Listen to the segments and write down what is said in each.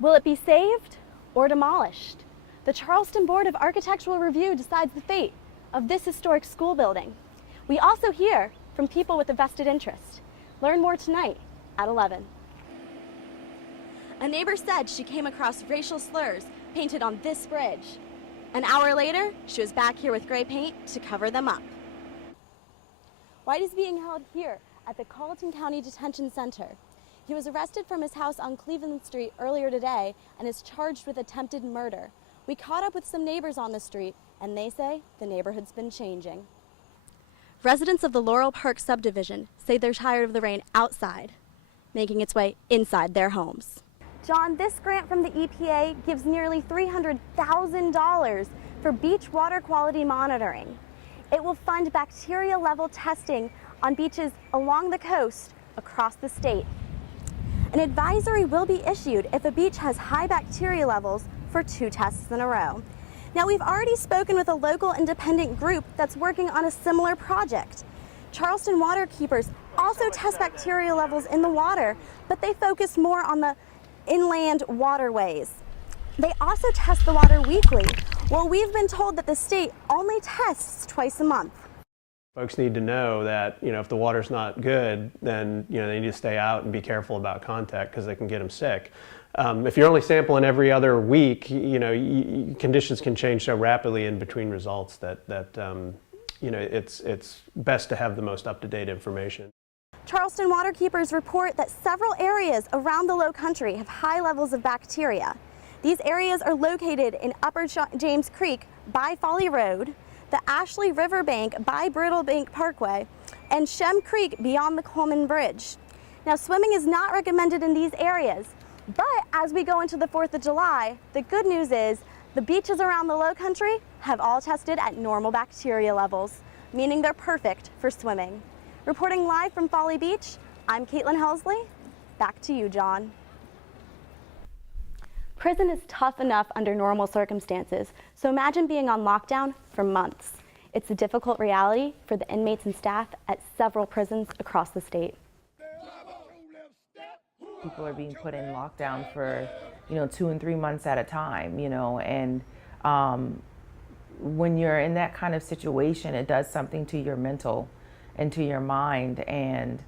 Will it be saved or demolished? The Charleston Board of Architectural Review decides the fate of this historic school building. We also hear from people with a vested interest. Learn more tonight at 11. A neighbor said she came across racial slurs painted on this bridge. An hour later, she was back here with gray paint to cover them up. White is being held here at the Colleton County Detention Center. He was arrested from his house on Cleveland Street earlier today and is charged with attempted murder. We caught up with some neighbors on the street, and they say the neighborhood's been changing. Residents of the Laurel Park subdivision say they're tired of the rain outside, making its way inside their homes. John, this grant from the EPA gives nearly $300,000 for beach water quality monitoring. It will fund bacteria level testing on beaches along the coast across the state. An advisory will be issued if a beach has high bacteria levels for 2 tests in a row. Now, we've already spoken with a local independent group that's working on a similar project. Charleston waterkeepers also test bacteria levels in the water, but they focus more on the inland waterways. They also test the water weekly. Well, we've been told that the state only tests twice a month. Folks need to know that, if the water's not good, then, they need to stay out and be careful about contact because they can get them sick. If you're only sampling every other week, conditions can change so rapidly in between results that it's best to have the most up-to-date information. Charleston waterkeepers report that several areas around the Low Country have high levels of bacteria. These areas are located in Upper James Creek by Folly Road, the Ashley Riverbank by Brittle Bank Parkway, and Shem Creek beyond the Coleman Bridge. Now, swimming is not recommended in these areas, but as we go into the 4th of July, the good news is the beaches around the Low Country have all tested at normal bacteria levels, meaning they're perfect for swimming. Reporting live from Folly Beach, I'm Caitlin Helsley. Back to you, John. Prison is tough enough under normal circumstances, so imagine being on lockdown for months. It's a difficult reality for the inmates and staff at several prisons across the state. People are being put in lockdown for, 2 and 3 months at a time, and when you're in that kind of situation, it does something to your mental and to your mind, and,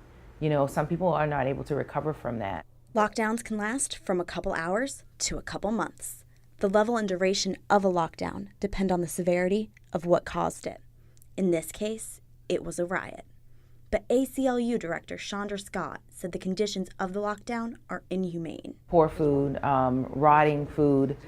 some people are not able to recover from that. Lockdowns can last from a couple hours to a couple months. The level and duration of a lockdown depend on the severity of what caused it. In this case, it was a riot. But ACLU Director Chandra Scott said the conditions of the lockdown are inhumane. Poor food, rotting food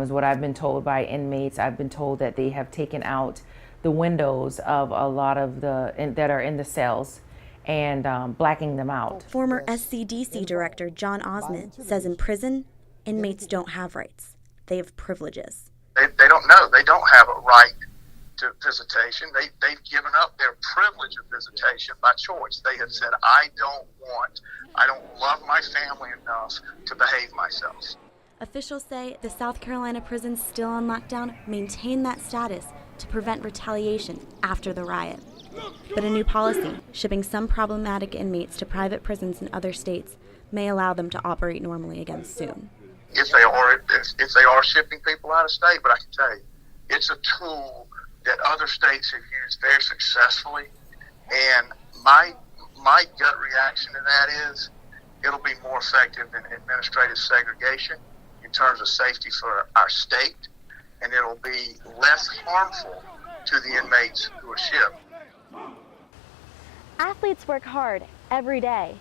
is what I've been told by inmates. I've been told that they have taken out the windows of a lot of that are in the cells and blacking them out. Former SCDC Director John Osmond says in prison, inmates don't have rights. They have privileges. They don't know. They don't have a right to visitation. They've given up their privilege of visitation by choice. They have said, I don't love my family enough to behave myself. Officials say the South Carolina prisons still on lockdown maintain that status to prevent retaliation after the riot. But a new policy, shipping some problematic inmates to private prisons in other states, may allow them to operate normally again soon. If they are shipping people out of state, but I can tell you, it's a tool that other states have used very successfully, and my gut reaction to that is it'll be more effective than administrative segregation in terms of safety for our state, and it'll be less harmful to the inmates who are shipped. Athletes work hard every day,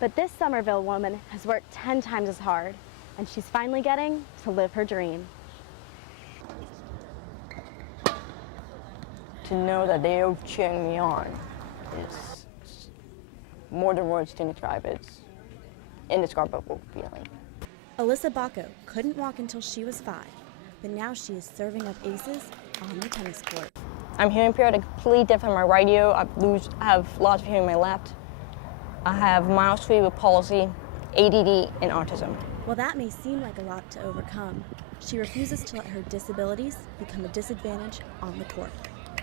but this Somerville woman has worked 10 times as hard, and she's finally getting to live her dream. To know that they are cheering me on is more than words can describe. It's indescribable feeling. Alyssa Bacco couldn't walk until she was 5, but now she is serving up aces on the tennis court. I'm hearing impaired, completely deaf in my right ear. I have lots of hearing in my left. I have mild cerebral palsy, ADD, and autism. While that may seem like a lot to overcome, she refuses to let her disabilities become a disadvantage on the court.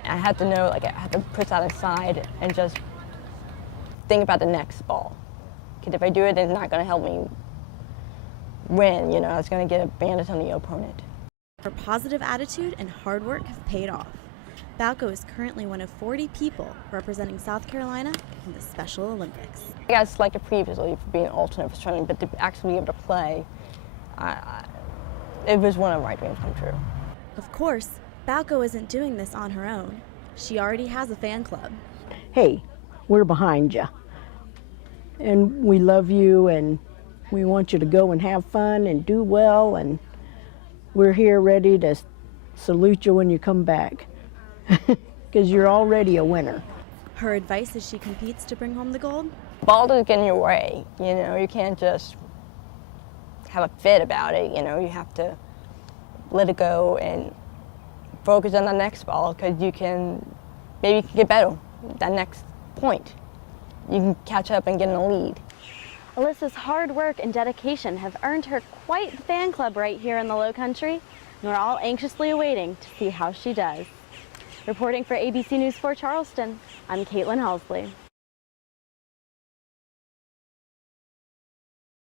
I had to know, I had to push that aside and just think about the next ball. Because if I do it, then it's not going to help me win, you know, it's going to get a bandage on the opponent. Her positive attitude and hard work have paid off. Balco is currently one of 40 people representing South Carolina in the Special Olympics. I got selected previously for being an alternate for swimming, but to actually be able to play, it was one of my dreams come true. Of course, Balco isn't doing this on her own. She already has a fan club. Hey, we're behind you. And we love you, and we want you to go and have fun and do well, and we're here ready to salute you when you come back, because you're already a winner. Her advice as she competes to bring home the gold? Ball doesn't get in your way, you know, you can't just have a fit about it, you know, you have to let it go and focus on the next ball, because maybe you can get better that next point. You can catch up and get in the lead. Alyssa's hard work and dedication have earned her quite the fan club right here in the Low Country, and we're all anxiously awaiting to see how she does. Reporting for ABC News 4 Charleston, I'm Caitlin Helsley.